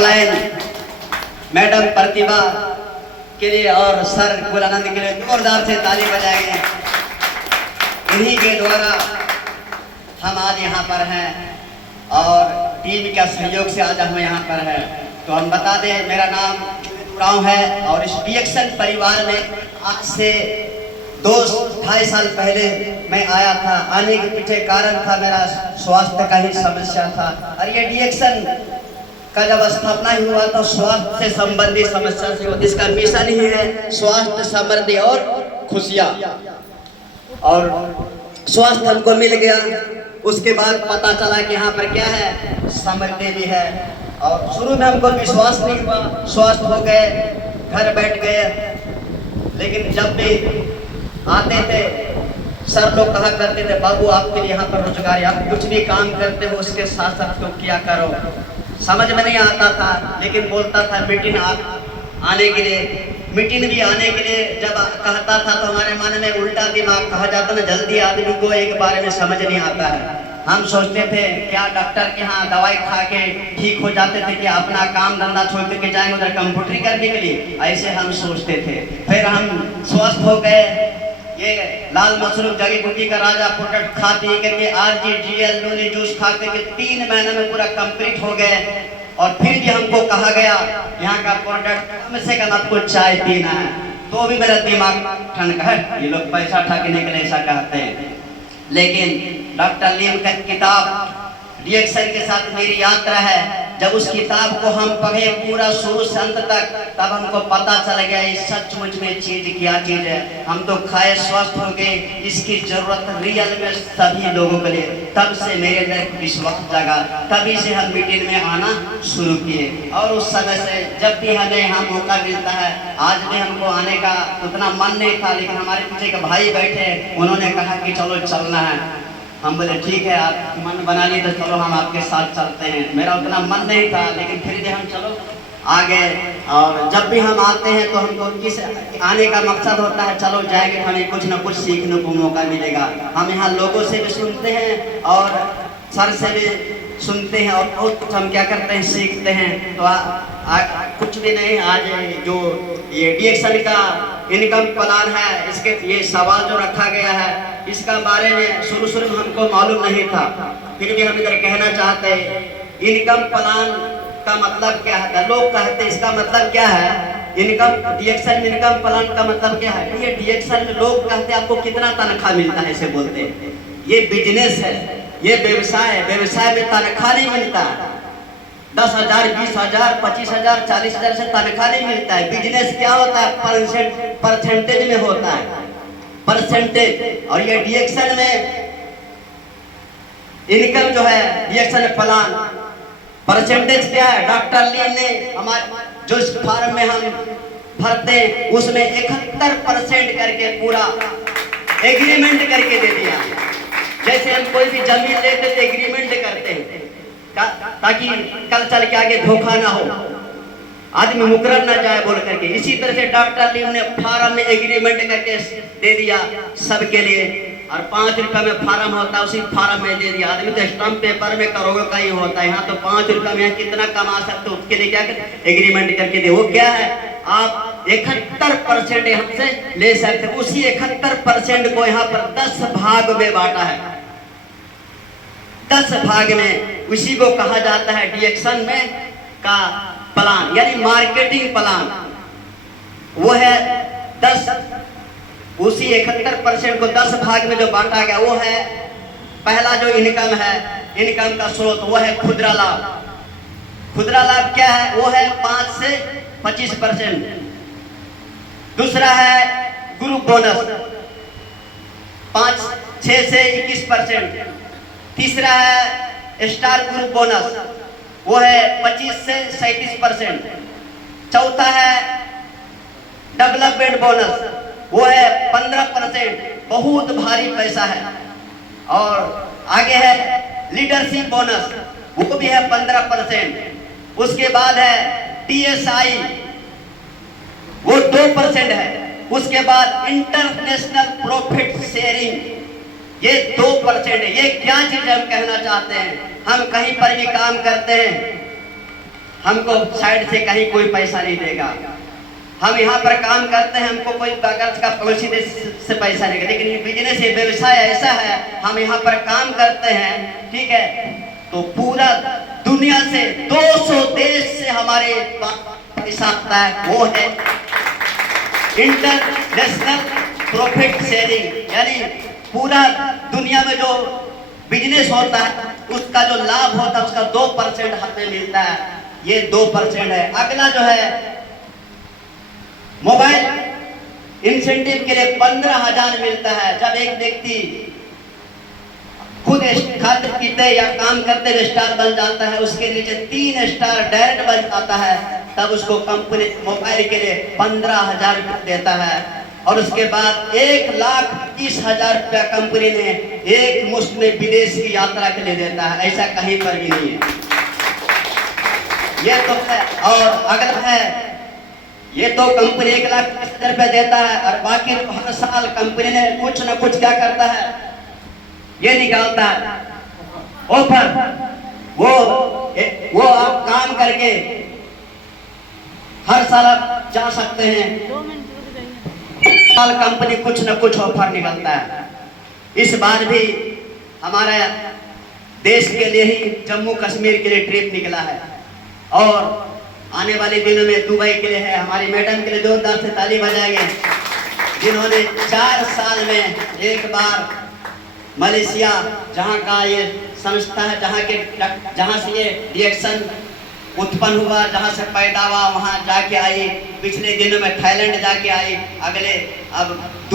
Upline madam प्रतिभा के लिए और सर गुलानंद के लिए जोरदार से ताली बजाएंगे। इन्हीं के द्वारा हम आज यहाँ पर हैं और टीम का सहयोग से आज हम यहाँ पर हैं। तो हम बता दें, मेरा नाम राव है और इस डीएक्शन परिवार में आज से 2-2.5 साल पहले मैं आया था। आने के पीछे कारण था मेरा स्वास्थ्य का ही समस्या था और ये डीएक्शन का जब स्थापना ही हुआ तो स्वास्थ्य से संबंधित समस्या से होती। इसका मिशन ही है स्वास्थ्य, समृद्धि और खुशियाँ। और स्वास्थ्य हमको मिल गया, उसके बाद पता चला कि यहाँ पर क्या है, समृद्धि भी है। और शुरू में हमको विश्वास नहीं हुआ, स्वस्थ हो गए, घर बैठ गए। लेकिन जब भी आते थे सर लोग कहा करते थे, बाबू आपके लिए यहाँ पर रोजगार है, आप कुछ भी काम करते हो उसके साथ साथ क्यों किया करो। समझ में नहीं आता था, लेकिन बोलता था मीटिंग आने के लिए, मीटिंग भी आने के लिए जब कहता था तो हमारे मन में उल्टा दिमाग कहा जाता ना, जल्दी आदमी को एक बारे में समझ नहीं आता है। हम सोचते थे क्या डॉक्टर के यहाँ दवाई खा के ठीक हो जाते थे कि अपना काम धंधा छोड़ के जाएंगे उधर कंप्यूटरी करने के लिए, ऐसे हम सोचते थे। फिर हम स्वस्थ हो गए, ये लाल मशरूम जड़ी बूटी का राजा प्रोडक्ट खा पी करके RGGL नूनी जूस खा करके 3 महीने में पूरा कंप्लीट हो गए। और फिर भी हमको कहा गया यहाँ का प्रोडक्ट कम से कम आपको चाय पीना है, तो भी मेरा दिमाग ठनका है, ये लोग पैसा ठगने के लिए ऐसा कहते हैं। लेकिन डॉक्टर लीम का किताब डीएक्शन के साथ मेरी यात्रा है, जब उस किताब को हम पढ़े पूरा शुरू से अंत तक, तब हमको पता चल गया ये सचमुच में चीज क्या चीज है। हम तो खाए स्वस्थ हो गए, इसकी जरूरत रियल में सभी लोगों के लिए। तब से मेरे अंदर विश्वास जगा, तभी से हम मीटिंग में आना शुरू किए। और उस समय से जब भी हमें यहाँ मौका मिलता है, आज भी हमको आने का उतना मन नहीं था, लेकिन हमारे पीछे एक भाई बैठे, उन्होंने कहा कि चलो चलना है। हम बोले ठीक है, आप मन बना लिए तो चलो हम आपके साथ चलते हैं। मेरा उतना मन नहीं था, लेकिन फिर भी हम चलो आ गए। और जब भी हम आते हैं तो हमको किस आने का मकसद होता है, चलो जाएंगे, हमें कुछ ना कुछ सीखने को मौका मिलेगा। हम यहाँ लोगों से भी सुनते हैं और सर से भी सुनते हैं और बहुत कुछ हम क्या करते हैं, सीखते हैं। तो कुछ भी नहीं, आज जो ये डीएक्शन का इनकम प्लान है, इसके ये सवाल जो रखा गया है, इसका बारे में शुरू में हमको मालूम नहीं था, फिर भी हम इधर कहना चाहते हैं इनकम प्लान का मतलब क्या है। लोग कहते हैं इसका मतलब क्या है, इनकम डीएक्शन इनकम प्लान का मतलब क्या है। ये डीएक्शन में लोग कहते हैं आपको कितना तनख्वाह मिलता है, ऐसे बोलते हैं। ये बिजनेस है, ये व्यवसाय है, व्यवसाय में तनख्वाह नहीं मिलता। 10,000, 20,000, 25,000, 40,000 से तनख्वाह नहीं मिलता है। बिजनेस क्या होता है, परसेंटेज में होता है, परसेंटेज। और ये डीएक्शन में इनकम जो है, डीएक्शन प्लान परसेंटेज क्या है। डॉक्टर ली ने हमारे जो इस फॉर्म में हम भरते उसमें 71% करके पूरा एग्रीमेंट करके दे दिया। जैसे हम कोई भी जमीन लेते थे एग्रीमेंट करते हैं ताकि कल चल के आगे धोखा ना हो, आदमी मुकरर ना जाए बोल करके। इसी तरह से डॉक्टर लीम ने फार्म में एग्रीमेंट करके दे दिया सबके लिए। और 5 रुपये में फार्म होता है, उसी फार्म में दे दिया। आदमी तो स्टाम्प पेपर में करोड़ों का ही होता है, यहाँ तो 5 रुपये में कितना कमा सकते हो, उसके लिए क्या एग्रीमेंट करके दे। वो क्या है, आप 71% हमसे ले सकते। उसी 71% को यहाँ पर 10 भाग में बांटा है, 10 भाग में। उसी को कहा जाता है डीएक्शन में का प्लान, यानी मार्केटिंग प्लान। वो है 10, उसी 71% को 10 भाग में जो बांटा गया वो है, पहला जो इनकम है, इनकम का स्रोत वो है खुदरा लाभ। खुदरा लाभ क्या है, वो है 5 से 25%। दूसरा है ग्रुप बोनस 6 से 21%। तीसरा है स्टार ग्रुप बोनस, वो है 25 से 37%। चौथा है डेवलपमेंट बोनस, वो है 15%, बहुत भारी पैसा है। और आगे है लीडरशिप बोनस, वो भी है 15%। उसके बाद है TSI, वो 2% है। उसके बाद इंटरनेशनल प्रॉफिट शेयरिंग, ये 2% है। ये क्या चीज हम कहना चाहते हैं, हम कहीं पर भी काम करते हैं हमको साइड से कहीं कोई पैसा नहीं देगा। हम यहाँ पर काम करते हैं, हमको कोई कागज का पड़ोसी देश से पैसा नहीं देगा, लेकिन ये बिजनेस ये व्यवसाय ऐसा है, हम यहाँ पर काम करते हैं, ठीक है, तो पूरा दुनिया से 200 देश से हमारे पैसा आता है। वो है इंटरनेशनल प्रॉफिट शेयरिंग, यानी पूरा दुनिया में जो बिजनेस होता है उसका जो लाभ होता है उसका 2% हमें मिलता है, ये 2% है। अगला जो है मोबाइल इंसेंटिव के लिए 15,000 मिलता है। जब एक व्यक्ति खुद खाते पीते या काम करते हुए स्टार बन जाता है, उसके नीचे 3 स्टार डायरेक्ट बन जाता है, तब उसको कंपनी मोबाइल के लिए 15,000 रुपया देता है। और उसके बाद 1,20,000 रुपया कंपनी ने एक मुश्त में विदेश की यात्रा के लिए देता है। ऐसा कहीं पर भी नहीं है। ये तो है। और अगला है, ये तो कंपनी 1,20,000 रुपया देता है, और बाकी हर साल कंपनी ने कुछ ना कुछ क्या करता है, ये निकालता है ऑफर। वो आप काम करके हर साल आप जा सकते हैं, साल कंपनी कुछ न कुछ ऑफर निकलता है। इस बार भी हमारा देश के लिए ही जम्मू कश्मीर के लिए ट्रिप निकला है, और आने वाले दिनों में दुबई के लिए है। हमारी मैडम के लिए जोरदार से ताली बजाएंगे, जिन्होंने 4 साल में एक बार मलेशिया, जहां का ये संस्था है, जहां से ये रिएक्शन उत्पन्न हुआ, जहां से पैदा हुआ, वहां जाके आई। पिछले दिनों में थाईलैंड जाके आई। अगले अब